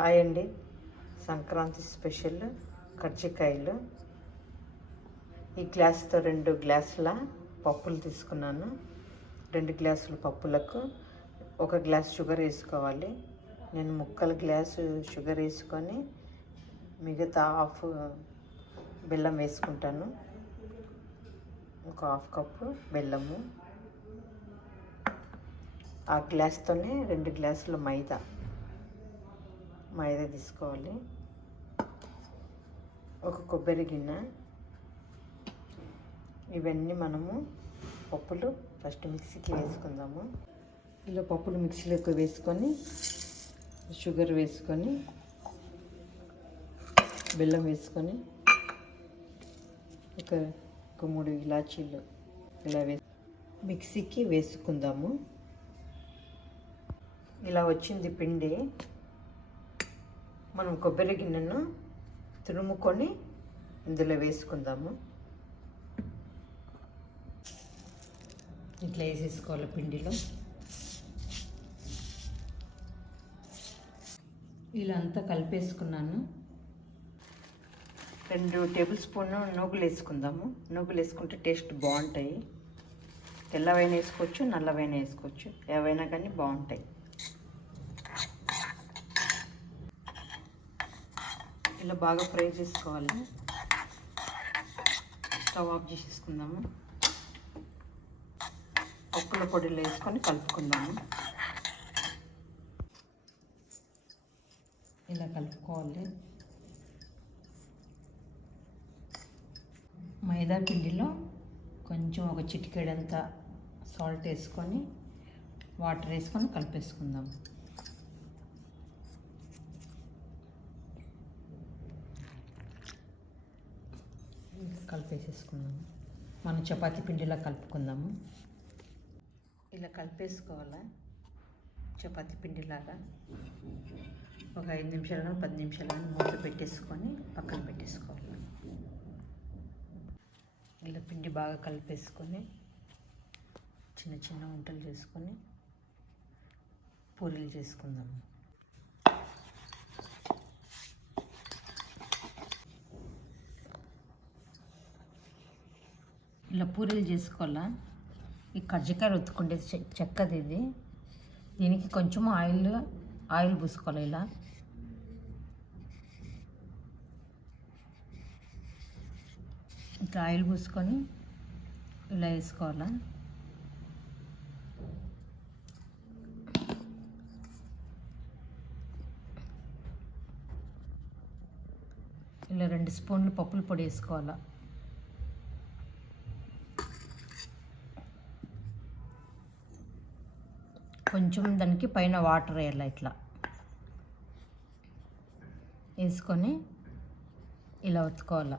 Hi అండి. Sankranti special కజ్జికాయలు. ఈ గ్లాస్తో 2 గ్లాసుల పప్పులు తీసుకున్నాను. 2 గ్లాసుల పప్పులకు 1 గ్లాస్ షుగర్ వేసుకోవాలి. నేను ముక్కల గ్లాసు షుగర్ వేసుకొని మిగతా హాఫ్ బెల్లం వేసుకుంటాను. ఒక హాఫ్ కప్పు బెల్లము. ఆ గ్లాస్తోనే 2 గ్లాసుల మైదా తీసుకోవాలి. ఒక కొబ్బరి గిన్నె. ఇవన్నీ మనము పప్పులు ఫస్ట్ మిక్సీకి వేసుకుందాము. ఇలా పప్పులు మిక్సీలోకి వేసుకొని షుగర్ వేసుకొని బెల్లం వేసుకొని ఒక 3 ఇలాచీలు ఇలా మిక్సీకి వేసుకుందాము. ఇలా వచ్చింది పిండి. మనం కొబ్బరి గిన్నెను తురుముకొని ఇందులో వేసుకుందాము. ఇట్లా వేసేసుకోవాలి పిండిలో. ఇలా అంతా కలిపేసుకున్నాను. 2 టేబుల్ స్పూన్ నూగులు వేసుకుందాము. నూగులు వేసుకుంటే టేస్ట్ బాగుంటాయి. తెల్లవైన వేసుకోవచ్చు, నల్లవైన వేసుకోవచ్చు, ఏవైనా కానీ బాగుంటాయి. ఇలా బాగా ఫ్రై చేసుకోవాలి. స్టవ్ ఆఫ్ చేసేసుకుందాము. పప్పుల పొడిలో వేసుకొని కలుపుకుందాము. ఇలా కలుపుకోవాలి. మైదా పిండిలో కొంచెం ఒక చిటికెడంత సాల్ట్ వేసుకొని వాటర్ వేసుకొని కలిపేసుకుందాం. కలిపేసేసుకుందాము. మనం చపాతీ పిండిలా కలుపుకుందాము. ఇలా కలిపేసుకోవాలా చపాతీ పిండిలాగా. ఒక 5 నిమిషాలు కానీ 10 నిమిషాలు కానీ మూత పెట్టేసుకొని పక్కన పెట్టేసుకోవాలి. ఇలా పిండి బాగా కలిపేసుకొని చిన్న చిన్న వంటలు చేసుకొని పూరీలు చేసుకుందాము. ఇలా పూరీలు చేసుకోవాలా. ఈ కజ్జికాయ ఒత్తుకుంటే చెక్కది ఇది. దీనికి కొంచెం ఆయిల్ పూసుకోవాలి. ఇలా ఇట్లా ఆయిల్ పూసుకొని ఇలా వేసుకోవాలా. ఇలా 2 స్పూన్లు పప్పుల పొడి వేసుకోవాలా. కొంచెం దానికి పైన వాటర్ వేయాలి. ఇట్లా వేసుకొని ఇలా ఒత్తుకోవాలి.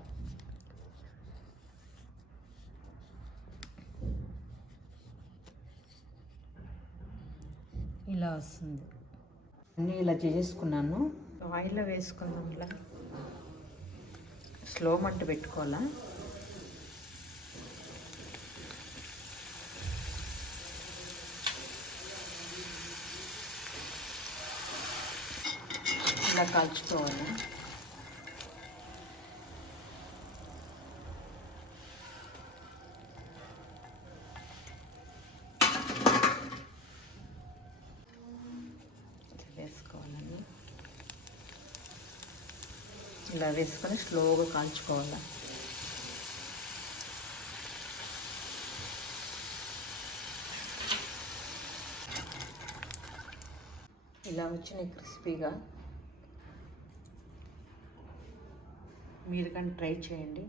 ఇలా వస్తుంది. అన్నీ ఇలా చేసేసుకున్నాను. ఆయిల్లో వేసుకుందాం. ఇలా స్లో మంట పెట్టుకోవాలా. ఇలా కాల్చుకోవాలి. వేసుకోవాలని ఇలా వేసుకొని స్లోగా కాల్చుకోవాలి. ఇలా వచ్చినాయి క్రిస్పీగా. మీరు కానీ ట్రై చేయండి.